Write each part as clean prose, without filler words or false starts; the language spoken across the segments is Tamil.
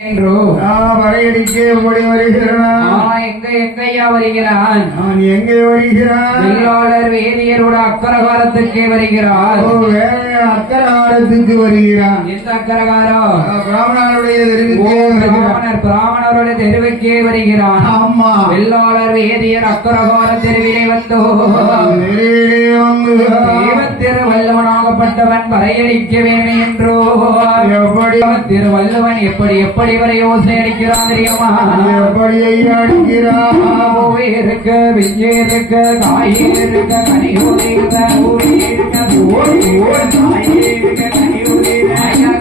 வரையடிக்கே ஓடி வருகிறான். எங்கையா வருகிறான்? நான் எங்கே வருகிறான்? வெள்ளாளர் வேதியரோட அக்கரகாரத்துக்கே வருகிறார். அக்கரகாரத்துக்கு வருகிறான். எந்த அக்கரகாரம்? பிராமணருடைய பிராமணருடைய தெருவுக்கே வருகிறான். ஆமா, வெள்ளாளர் வேதியர் அக்கரகார தெருவிலே வந்தோ தெரு வல்லவனாகப்பட்டவன் வரையடிக்க வேண்டும் என்றோ. எப்படி திரு வல்லவன் எப்படி எப்படி வரை யோசனை அடிக்கிறான் தெரியுமா? எப்படி அடிக்கிறான்? இருக்க விஜய இருக்க காயே இருக்க கனியோடு இருக்க ஊழி இருக்க ஓடி ஓடி காயே இருக்க கனியோடு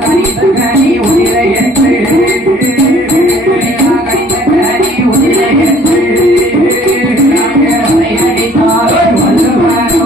கனித கனி உயிரை என்று கனித கனி உயிரை என்று அடித்தார் வல்லவனோ.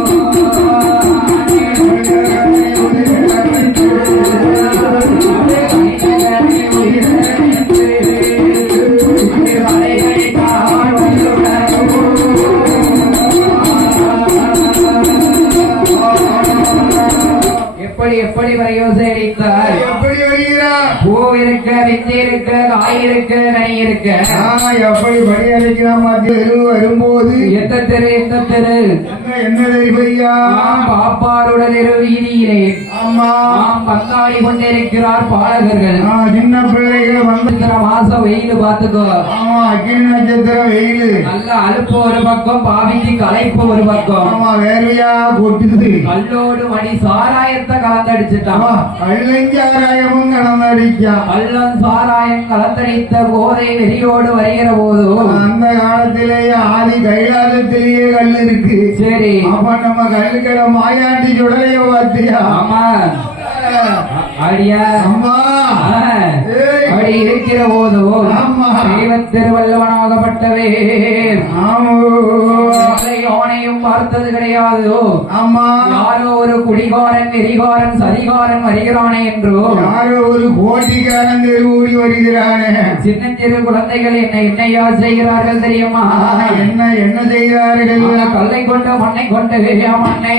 எப்படி வரை யோசனை அடித்தார்? எப்படி வருகிறார்? பூ இருக்க வித்து இருக்க காய் இருக்க கனி இருக்க எப்படி படி அடிக்கிறான்? வரும்போது எந்த தெரு எந்த தெரு என்ன தெரியா? பாப்பாருட தெரு வீதியிலே ஆமா பந்தாடி கொண்டிருக்கிறார் பாலகர்கள். சின்ன பிள்ளைகளை வந்து மாசம் வெயில் பார்த்துக்கோ. ஆமா, அக்கினி நட்சத்திரம் வெயில். நல்ல அலுப்பு ஒரு பக்கம், பாவிக்கு களைப்பு ஒரு பக்கம். ஆமா, வேலையா கொட்டுது. கல்லோடு மணி சாராயத்தை கலந்தடிச்சுட்டான். கள்ளஞ்சாராயமும் கலந்தடிக்கான். கள்ளம் சாராயம் கலந்தடித்த போதை வெறியோடு வருகிற போது அந்த காலத்திலேயே ஆதி கைலாசத்திலேயே கல் இருக்கு. சரி, அப்ப நம்ம கல்லுக்கிற மாயாண்டி சுடலைய பார்த்தியா? ஆமா அடியா அம்மா அப்படி இருக்கிற போது திருவல்லவனாகப்பட்டவே யோனையும் பார்த்தது கிடையாது. ஆமா, யாரோ ஒரு குடிகாரன் வெறிகாரன் சரிகாரன் வருகிறானே என்றோ, யாரோ ஒரு கோட்டிக்காரன் ஓடி வருகிறானே. சின்ன சிறு குழந்தைகள் என்னையா செய்கிறார்கள் தெரியுமா? என்ன செய்கிறார்கள்? கல்லை கொண்டு மண்ணை கொண்டு மண்ணை மண்ணை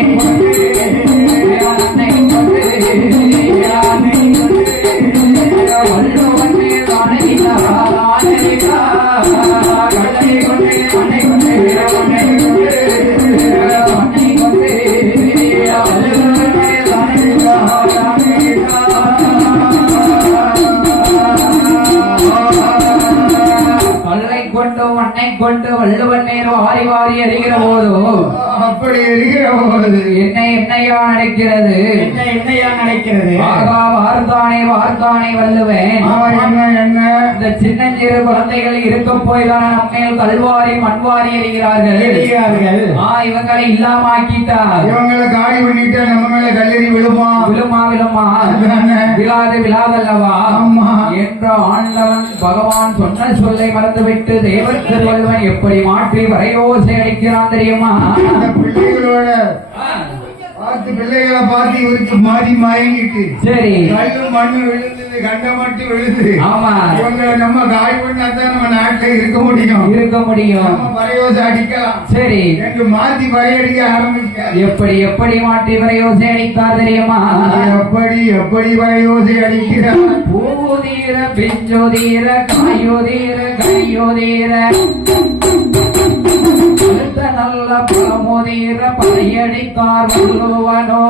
கொண்டு மண்ணை கொண்டு வள்ளுவன் நேரம் வாரி வாரி அறிகிற போது அப்படி அறிகிற போது என்னையா நடக்கிறது? என்னையா நடக்கிறது? வார்த்தானே வள்ளுவேன். என்ன இந்த சின்னஞ்சிறு குழந்தைகள் இருக்க போய்தான் நம்மையில் கல்வாரி மண்வாரி அறிகிறார்கள். இவங்களை இல்லாம ஆக்கிட்டார். இவங்களை காலி பண்ணிட்டு நம்ம மேல கல்லறி விழுமா விழாதல்லவா என்ற ஆண்டவன் பகவான் சொன்ன சொல்லை மறந்துவிட்டு தேவர் திருவள்ளுவன் எப்படி மாற்றி வரையோசை அடிக்கிறான் தெரியுமா? பிள்ளைகளோட பிள்ளைகளை பார்த்து இவருக்கு மாறி மயங்கிட்டு சரி கல்லு மண்ணு விழுந்தது, கண்ட மட்டும் விழுது. ஆமா, இவங்க நம்ம காய் பண்ணாதான் நம்ம நாட்டில் இருக்க முடியும். நம்ம வரையோசை அடிக்கலாம். சரி என்று மாத்தி வரையடிக்க ஆரம்பிக்க எப்படி மாற்றி வரையோசை அடித்தார் தெரியுமா? எப்படி வரையோசை அடிக்கிறார்? பூதீர பிஞ்சோதீர காயோதீர கனியோதீர நல்ல பழமோதீர படையடித்தார் வள்ளுவனோ.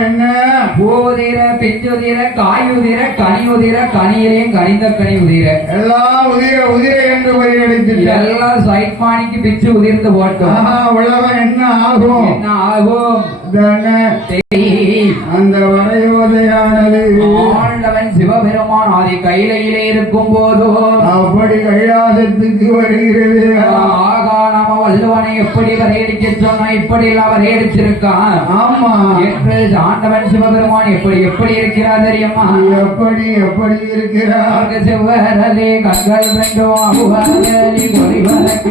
என்ன பூதீர பிஞ்சுதீர காயுதீர கனியுதீர கனியிலையும் கனிந்த கனி உதீர எல்லாம் உதிர என்று வரையடிச்சு எல்லாம் சைட்மானிக்கு பிச்சு உதிர்ந்து போட்டோம். உலகம் என்ன ஆகும்? அந்த வரையோதையானது ஆண்டவன் சிவபெருமான் ஆதி கையிலே இருக்கும் போதோ அப்படி கைலாசத்துக்கு வருகிறது. ஆகாணம வள்ளுவனை எப்படி வரையடிக்க சொன்னா இப்படி எல்லாம் வரையடிச்சிருக்கான் ஆமா என்று ஆண்டவன் சிவபெருமான் எப்படி எப்படி இருக்கிறார் தெரியுமா? எப்படி எப்படி இருக்கிறார்? செவ்வரலே கண்கள் ரெண்டும் அகுவரலி கொடிவரக்க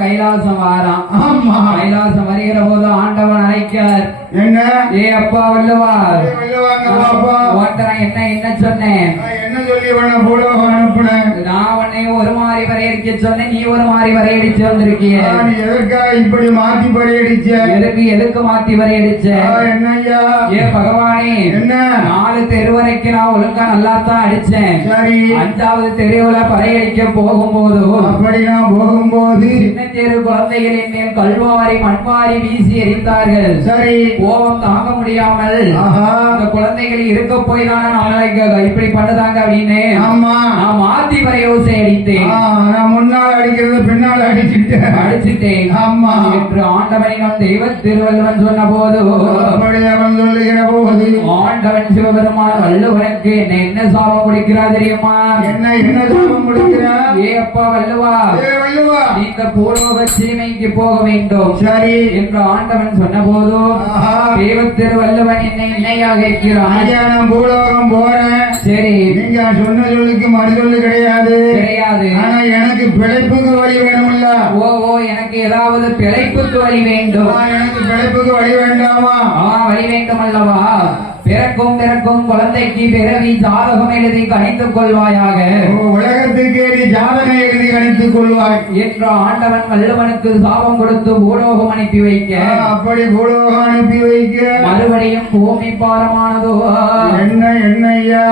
கைலாசம் வாராம். ஆமா கைலாசம் வருகிற போது ஆண்டவன் அழைக்கார். என்ன? ஏ அப்பா வள்ளுவா, என்ன என்ன சொன்னேன்? என்ன சொல்லி பூலோகம் அனுப்புனேன்? நான் உன்னை ஒரு மாதிரி வரையடிக்க சொன்னேன், நீ ஒரு மாதிரி வரையடிச்சு வந்திருக்கிய. நீ எதற்கா இப்படி மாத்தி வரையடிச்ச? எதுக்கு மாத்தி வரையடிச்ச? என்னய்யா? ஏ பகவானே, என்ன 4 தெரு வரைக்கும் நான் ஒழுங்கா நல்லா தான் அடிச்சேன். சரி, 5வது தெருவுல பறையடிக்க போகும்போது அப்படி நான் போகும்போது சின்ன தெரு குழந்தைகள் என் மேல் கல்வாரி மண்வாரி வீசி எரிந்தார்கள். சரி, கோபம் தாங்க முடியாமல் அந்த குழந்தைகள் இருக்க போய் தானே நம்மளை இப்படி பண்ணுதாங்க அப்படின்னு ஆமா நான் மாத்தி வரையோசை அடித்தேன். நான் முன்னால் அடிக்கிறது பின்னால் அடிச்சிட்டேன். ஆமா என்று ஆண்டவனிடம் தெய்வ திருவள்ளுவன் சொன்ன போது அப்படி அவன் சொல்லுகிற போது ஆண்டவன் சிவபெருமான் வள்ளுவனுக்கு என்ன சாபம் கொடுக்கிறார் தெரியுமா? என்ன சாபம் கொடுக்கிறார்? ஏ அப்பா வள்ளுவா, இந்த பூலோக சீமைக்கு போக வேண்டும். சரி என்று ஆண்டவன் சொன்ன போது தெய்வ திருவள்ளுவன் என்னை இன்னையாக இருக்கிறான். நான் பூலோகம் போறேன். சரி, நீங்க சொன்ன சொல்லுக்கு மறுசொல்லு கிடையாது. ஆனா எனக்கு பிழைப்புக்கு வழி வேணும்ல. ஓ எனக்கு ஏதாவது பிழைப்புக்கு வழி வேண்டும். எனக்கு பிழைப்புக்கு வழி வேண்டாமா? வழி வேண்டும் அல்லவா? பிறக்கும் குழந்தைக்கு பிறவி ஜாதகம் எழுதி கணித்துக் கொள்வாயாக. உலகத்துக்கு நீ ஜாதகம் எழுதி கணித்துக் கொள்வாய் என்று ஆண்டவன் வள்ளுவனுக்கு சாபம் கொடுத்து பூலோகம் அனுப்பி வைக்க. அப்படி பூலோகம் அனுப்பி வைக்க மறுபடியும் பூமி பாரமானதோ என்னய்யா?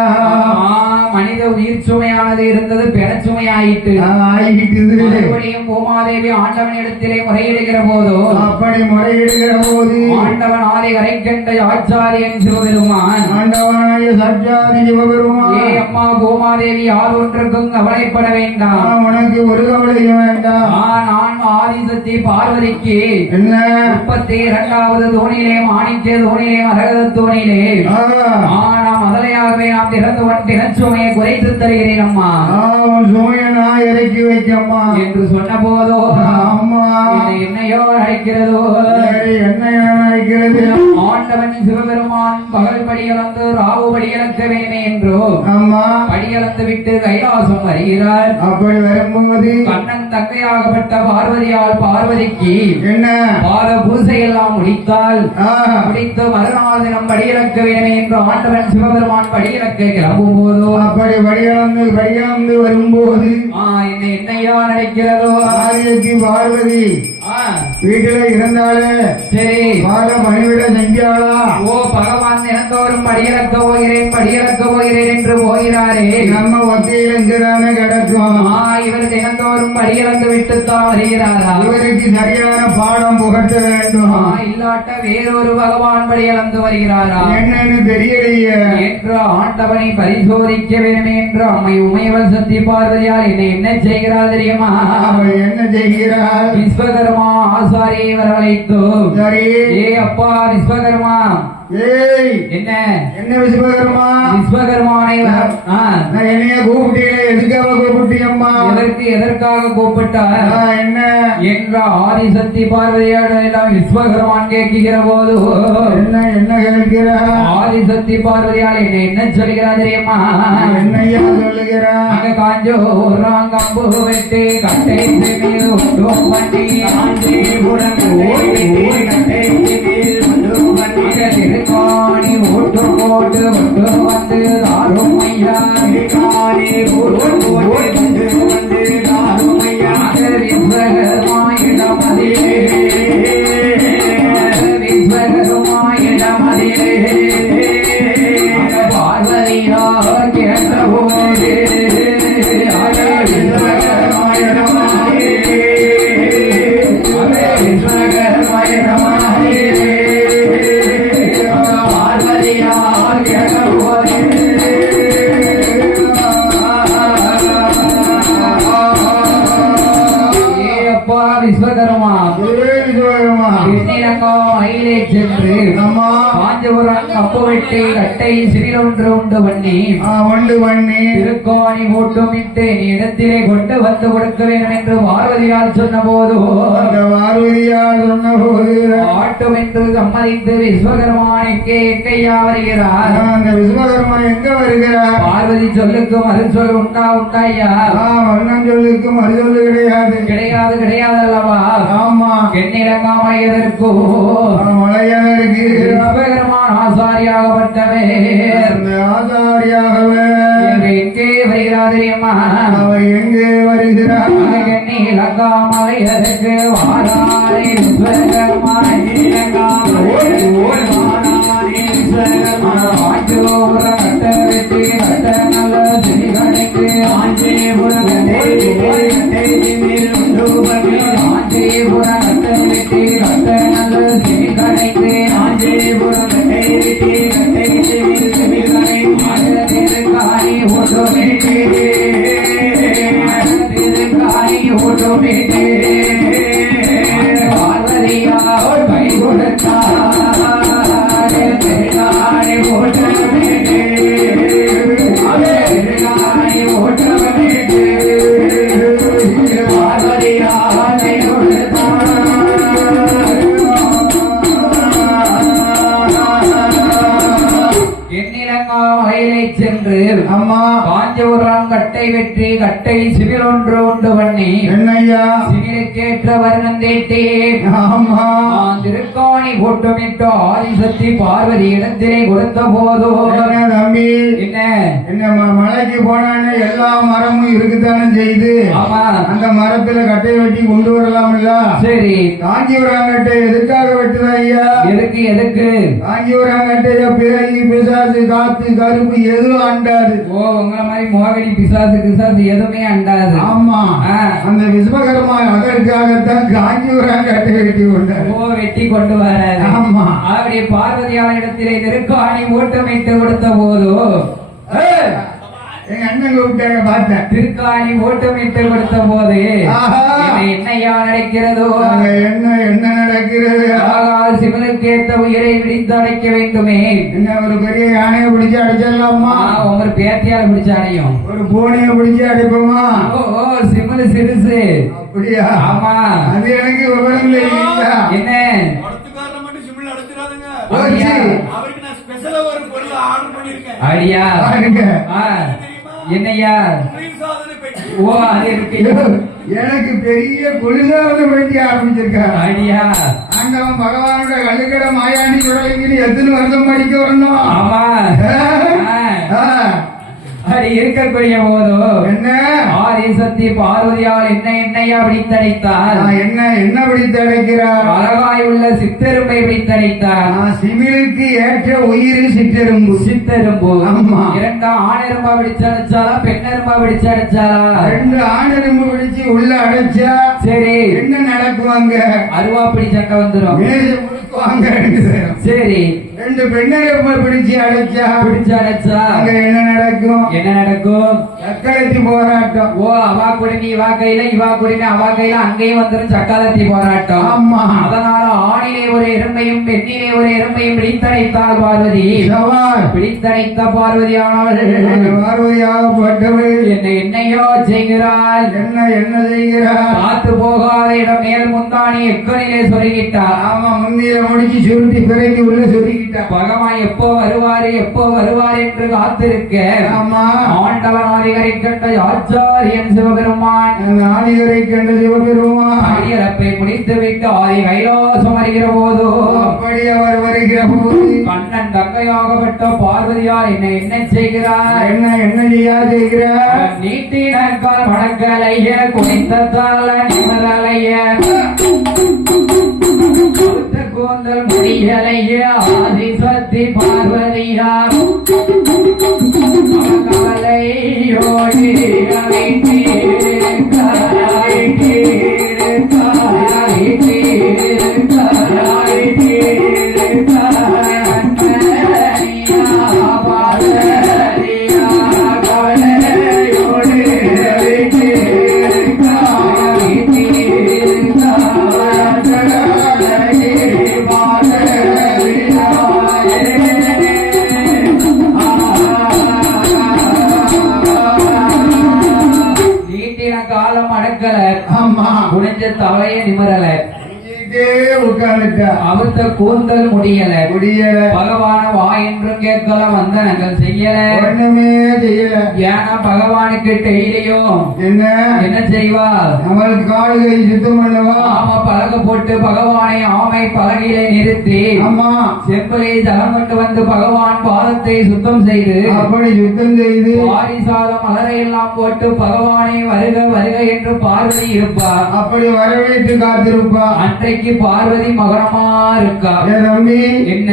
மனித உயிர் சுமையானது இருந்தது பெணச்சுமையாயிட்டு மறுபடியும் பூமாதேவி ஆண்டவன் இடத்திலே முறையிடுகிற போதோ அப்படி முறையிடுகிற போது ஆண்டவன் ஆதி கரை கண்ட ஆச்சாரியன் சிவபெருமான் ஆண்டவனாய சச்சாரி சிவபெருமான், ஏ அம்மா பூமாதேவி யாதொன்றுக்கும் கவலைப்பட வேண்டாம், உனக்கு ஒரு கவலையும் வேண்டாம். நான் ஆதிசக்தி பார்வதிக்கு என்ன 32வது தோணிலே மாணிக்க தோணிலே மரகத தோணிலே நாம் முதலையாகவே நாம் திறந்துவன் தினச்சுமையை குறைத்து தருகிறேன் அம்மா. சுமையனா இறக்கி வைக்கம்மா என்று சொன்ன போதோ அம்மா என்னையோ அழைக்கிறதோ என்னையோ அழைக்கிறது. ஆண்டவன் சிவபெருமான் பகல் படியளந்து ராவு படியளக்க வேண்டுமே என்றோ அம்மா படியளந்து விட்டு கைலாசம் வருகிறார். அப்படி வரும்போது கண்ணன் தங்கையாகப்பட்ட பார்வதியால் பார்வதிக்கு என்ன பாத பூசை எல்லாம் முடித்தால் முடித்து மறுநாள் தினம் படியிறக்க வேண்டுமே என்று ஆண்டவன் சிவபெருமான் படியிறக்க கிளம்பும் போதோ அப்படி படியிறந்து வரும்போது என்னையா நினைக்கிறதோ ஆதிக்கு பார்வதி வீட்டில இருந்தாலே சரி பாத பணிவிட செஞ்சாளா? ஓ பகவான் இறந்தோறும் படியிறக்க போகிறேன் என்று போகிறாரே. நம்ம ஒத்தையில் எங்குதானே கிடக்கும். இவர் தினந்தோறும் படியிறந்து விட்டுத்தான் வருகிறாரா? இவருக்கு சரியான பாடம் புகட்ட வேண்டும். இல்லாட்ட வேறொரு பகவான் படியிறந்து வருகிறாரா என்னன்னு தெரியலையே என்று ஆண்டவனை பரிசோதிக்க வேண்டும் என்று அம்மை உமையவள் சக்தி பார்வதியால் என்ன செய்கிறார் தெரியுமா? என்ன செய்கிறார்? விஸ்வகர்மா ஆசாரியை வரவழைத்தோ. சரி, ஏ அப்பா விஸ்வகர்மா, என்ன விஸ்வகர்மானை என்னைய கூப்பிட்டீங்களே, எதுக்காக கூப்பிட்டியம்மா? எதற்காக கூப்பிட்டார் என்ன என்ற ஆதிசக்தி பார்வதியால் விஸ்வகர்மான் கேட்கிற போது என்ன கேட்கிறார்? ஆதிசக்தி பார்வதியால் என்ன சொல்கிறார் தெரியுமா? என்னையா சொல்லுகிறார்? அங்க காஞ்சோராம் கம்பு வெட்டி கட்டை பண்ணி திருக்காணி ஓட்டு போட்டு வந்து தாரும் ஐயா, திருக்காணி ஓட்டு போட்டு வந்து தாரும் ஐயா, விஸ்வகர்மாயிடம் விஸ்வகர்மா சென்று அம்மா காஞ்சிபுரம் கப்பு வெட்டி கட்டை சிறிலொன்று உண்டு பண்ணி ஒன்று பண்ணி திருக்கோணி மூட்டுமிட்டு நீ இடத்திலே கொண்டு வந்து கொடுக்க வேண்டும் என்று பார்வதியால் சொன்ன போது அந்த பார்வதியால் சொன்ன போது ஆட்டும் என்று சம்மதித்து விஸ்வகர்மான் எங்கேயா வருகிறார் அந்த விஸ்வகர்மா எங்க வருகிறார் பார்வதி சொல்லுக்கு மறுசொல் உண்டா ஐயா வண்ணம் சொல்லுக்கு மறுசொல்லு கிடையாது கிடையாது கிடையாது அல்லவா ஆமா எண்ணிலங்காமல் எதற்கோ மலையதற்கு விஸ்வகர்மான் ஆசாரியாகப்பட்டவே ஆசாரியாகவே எங்கே வருகிறார் தெரியுமா அவர் எங்கே வருகிறார் எண்ணிலங்காமல் எதற்கு வாராரே விஸ்வகர்மான் சென்று அம்மா காஞ்சிபுரம் கட்டை வெற்றி கட்டை சிவில் ஒன்று உண்டு பண்ணி என்னையா சிவிலுக்கேற்ற வர்ணம் தேட்டே ஆமா திருக்காணி கூட்டமிட்டு ஆதிசக்தி பார்வதி இடத்திலே கொடுத்த போதோ தம்பி என்ன மலைக்கு போனானே எல்லா மரமும் இருக்குதானே செய்து ஆமா அந்த மரத்துல கட்டை வெட்டி கொண்டு வரலாம்ல சரி காஞ்சிபுரம் கட்டை எதுக்காக வெட்டுதா ஐயா எதுக்கு காஞ்சிபுரம் கட்டைய பேய் பிசாசு காத்து கருப்பு எதுவும் அண்டாது உங்களை மாதிரி மோகடி பிசாசு எதுவுமே அண்டாது ஆமா அந்த விஸ்வகர்மா அதற்காகத்தான் காஞ்சிபுரம் கட்டை வெட்டி கொண்டார் வெட்டி கொண்டு வர ஆமா அப்படி பார்வதியான இடத்திலே நெருக்காணி ஓட்டமைத்து கொடுத்த போதோ எங்க அண்ணன் கூப்பிட்டாங்க பார்த்தேன் திருக்காணி ஓட்டமிட்டு கொடுத்த போது என்னையா நடக்கிறதோ என்ன நடக்கிறது சிவனுக்கேற்ற உயிரை விடித்து அடைக்க வேண்டுமே என்ன ஒரு பெரிய யானையை பிடிச்சு அடிச்சிடலாமா ஒரு பேத்தியால பிடிச்சு அடையும் ஒரு பூனையை பிடிச்சு அடைப்போமா ஓ சிவனு சிறுசு அப்படியா ஆமா அது எனக்கு விவரம் இல்லையா என்ன அடியா என்னையா ஓ அது இருக்கு எனக்கு பெரிய குளிர்சாதன வேண்டி ஆரம்பிச்சிருக்காரு அடியா ஆண்டவன் பகவானோட கல்லுக்கட மாயாண்டி குரலைக்கு எத்தனை வருஷம் படிக்க வரணும் ஆமா அது இருக்கக்கூடிய போதோ என்ன ஆதிசக்தி பார்வதியால் என்னையா பிடித்தடைத்தார் என்ன பிடித்தடைக்கிறார் அழகாய் உள்ள சித்தெரும்பை பிடித்தடைத்தார் சிவிலுக்கு ஏற்ற உயிர் சித்தெரும்பு ஆமா இரண்டு ஆணெரும்பா பிடிச்சு அடைச்சாலா பெண்ணெரும்பா பிடிச்சு அடைச்சாலா ரெண்டு ஆணெரும்பு பிடிச்சு உள்ள அடைச்சா சரி என்ன நடக்குவாங்க அருவா பிடிச்சக்க வந்துடும் சரி ரெண்டு பெண்ணெரும்பை பிடிச்சு அடைச்சா அங்க என்ன நடக்கும் சக்காலத்தி போராட்டம் ஓ அவா குடினி இவா கையில இவா குடினி அவா கையில அங்கேயும் வந்துடும் சக்காலத்தி போராட்டம் ஆமா அதனால ஆணிலே ஒரு எறும்பையும் பெண்ணிலே ஒரு எறும்பையும் பிடித்தடைத்தாள் பார்வதி பிடித்தடைத்த பார்வதியானவள் பார்வதியாகப்பட்டவள் என்னையோ செய்கிறாள் என்ன செய்கிறாள் காத்து போகாத இடம் மேல் முந்தாணி எக்கனிலே சொருகிட்டார் ஆமா முந்தியில முடிச்சு சுருட்டி பிறகு உள்ள சொருகிட்டா பகவான் எப்போ வருவார் என்று காத்திருக்க ஆமா ஆண்டவன் ஆதிகரை கண்ட ஆச்சாரியன் சிவபெருமான் ஆதிகரை கண்ட சிவபெருமான் அடியறப்பை முடித்து விட்டு ஆதி கைலாசம் வருகிற போதோ அப்படி அவர் வருகிற போது கண்ணன் தங்கையாகப்பட்ட பார்வதியார் என்ன செய்கிறார் என்ன செய்கிறார் நீட்டினக்கால் மணக்கலைய குறைந்தால நிமதலைய கூந்தல் முடியலைய ஆதிசக்தி பார்வதியார் கலையோடி நடக்கல, ஆமா குனிஞ்ச தலைய நிமரல, உட்கார்ந்துட்ட அவுத்த கூந்தல் முடியல, முடியல, பகவான வா என்றும் கேட்கல, வந்தனங்கள் செய்யல, ஒண்ணுமே செய்யல. ஏன்னா பகவானுக்கு டெய்லியும் என்ன செய்வா? நம்மளுக்கு காடுகை சுத்தம் பண்ணவா? ஆமா, பலகை போட்டு பகவானை ஆமை பலகையிலே நிறுத்தி, ஆமா செம்பிலே ஜலம் கொண்டு வந்து பகவான் பாதத்தை சுத்தம் செய்து, அப்படி சுத்தம் செய்து பாரிசாதம் மலரை எல்லாம் போட்டு பகவானை வருக வருக என்று பார்வதி இருப்பா. அப்படி வரவேற்று காத்திருப்பா. அன்றைக்கு பார்வதி மகனமா இருக்கா. ஏ தம்பி, என்ன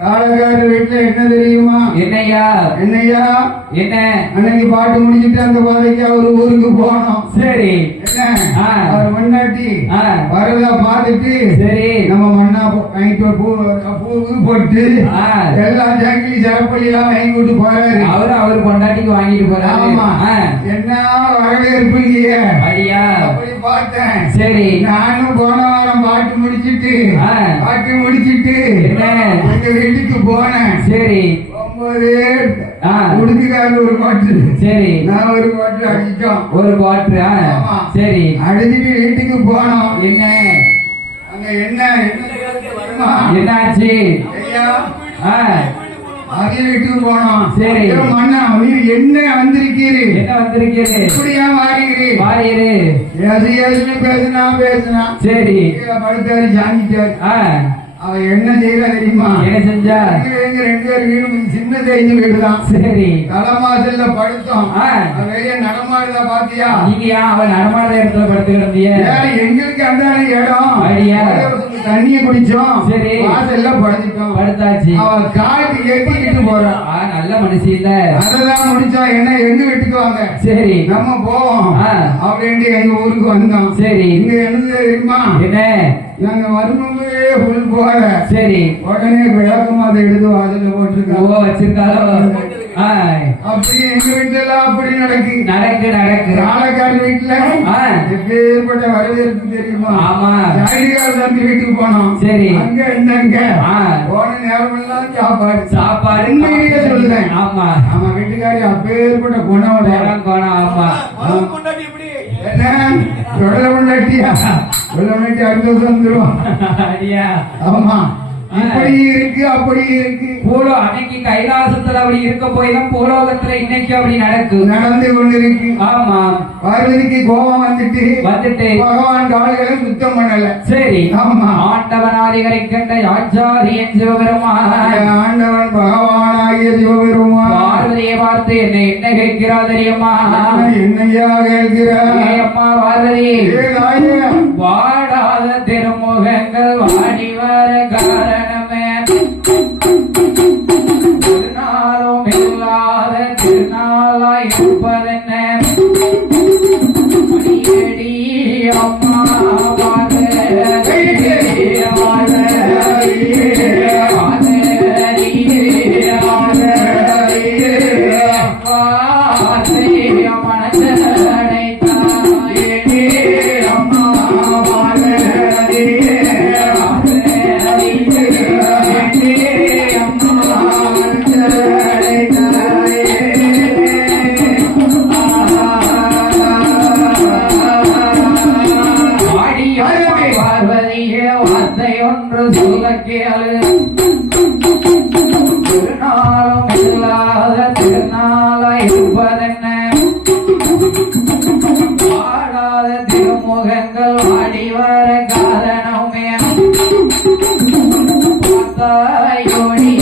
காலக்கார வீட்டுல என்ன தெரியுமா? என்னையா என்னையா என்ன? அன்னைக்கு பாட்டு முடிச்சிட்டு அந்த பாதைக்கு அவரு ஊருக்கு போனோம். சரி, என்ன ஆ. அவர் முன்னாடி ஆ. வரதா பார்த்துட்டு சரி, நம்ம மண்ணா வாங்கிட்டு பூ போட்டு ஆ. எல்லா ஜாங்கிலி சரப்பள்ளி எல்லாம் வாங்கி விட்டு போறாரு. அவர் பொண்டாட்டிக்கு வாங்கிட்டு போறாரு. ஆமா ஆ. என்ன வரவேற்பு இல்லையே. அடியா, அப்படி பார்த்தேன். சரி, நானும் போன வாரம் பாட்டு முடிச்சிட்டு ஆ. என்ன எங்க வீட்டுக்கு போனேன். சரி, போகும்போது ஆ. உடுத்துக்காரர் ஒரு பாட்டு, சரி, நான் ஒரு பாட்டு அடிச்சோம். ஒரு குவாட்ரு. ஆமா. சரி, அடிச்சுட்டு வீட்டுக்கு போனோம். என்ன அங்க என்ன வருமா? என்னாச்சு? ஐயா ஆ. அதே வீட்டுக்கு போனோம். சரி. ஐயோ, மண்ணா நீர் என்ன வந்திருக்கீரு? என்ன வந்திருக்கிறது? இப்படியா மாறிக்கிறீ? வாரியரு. பேசுனா சரி, கீழே படுத்தாரு, சாஞ்சிட்டாரு. ஆ. அவ என்ன செய்யறா தெரியுமா? என்ன செஞ்சா? எங்க ரெண்டு பேர் வீடு சின்ன தெரிஞ்ச வீடுதான். சரி, தலைமாசல்ல படுத்தோம். ஆ. அவ வெளியே நடமாடுதா பாத்தியா? நீங்க ஏன் அவன் நடமாடுற இடத்துல படுத்து கிடந்திய? வேற எங்களுக்கு அந்தான இடம். ஐயா. தண்ணிய குடிச்சோம். சரி. வாசல்ல படுத்துட்டோம். படுத்தாச்சு. அவ காட்டு ஏத்திக்கிட்டு போறான். ஆ, நல்ல மனுஷி இல்ல. அதெல்லாம் முடிச்சா என்ன எங்க வீட்டுக்கு வாங்க, சரி, நம்ம போவோம் ஆ. அப்படின்ட்டு எங்க ஊருக்கு வந்தோம். சரி, இங்க என்ன தெரியுமா? என்ன? நாங்க வரும்போதே புல் போற சரி, உடனே விளக்கமா அதை எடுத்து வாசல்ல ஓ போட்டிருக்காங்க. வச்சிருக்காரோ? ஆ. அப்படி எங்க வீட்டுல எல்லாம் அப்படி நடக்கு. நடக்கு. காலக்கார வீட்டுல ஆ. எப்பேற்பட்ட வரவேற்பு தெரியுமா? ஆமா. ஜாயிகார தம்பி வீட்டுக்கு போனோம். சரி. அங்க என்னங்க ஆ. போன நேரம் எல்லாம் சாப்பாடு. உண்மையிலேயே உண்மையிலேயே சொல்லுறேன். ஆமா, ஆமா, வீட்டுக்காரி அப்பேற்பட்ட குணம். கோணம். ஆமா, என்ன சொல்ல முன்னாட்டியா அடுத்த வருஷம் வந்துடும். அடியா. ஆமா, இப்படி இருக்கு அப்படி இருக்கு. பூலோ அன்னைக்கு கைலாசத்துல அப்படி இருக்க போய்தான் பூலோகத்துல இன்னைக்கு அப்படி நடந்து கொண்டிருக்கு. ஆமா, பார்வதிக்கு கோபம் வந்துட்டு பகவான் கால்களை சுத்தம் பண்ணல. சரி, ஆமா, ஆண்டவனாதிகரிக்கின்ற யாச்சாரியன் சிவபெருமான், ஆண்டவன் பகவானாகிய சிவபெருமான் பார்வதியை பார்த்து என்ன கேட்கிறா தெரியுமா? என்னையா கேட்கிறார்? அம்மா பார்வதி, வாடாத திருமுகங்கள் வாடி வர காரணமே, ஒரு நாளும் இல்லாத திருநாளாய் இருப்பதென்ன, அடியடி அம்மா பார்வதியே வார்த்தை ஒன்று சொல்ல கேளு, திருநாளும் இல்லாத திருநாளாய் இருப்பதென்ன, வாடாத திருமுகங்கள் வாடி வர காரணமே, பார்த்தாயோடி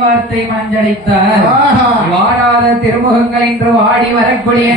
வார்த்தை மஞ்சளித்தார். வாடாத திருமுகங்கள் என்று வாடி வரக்கூடிய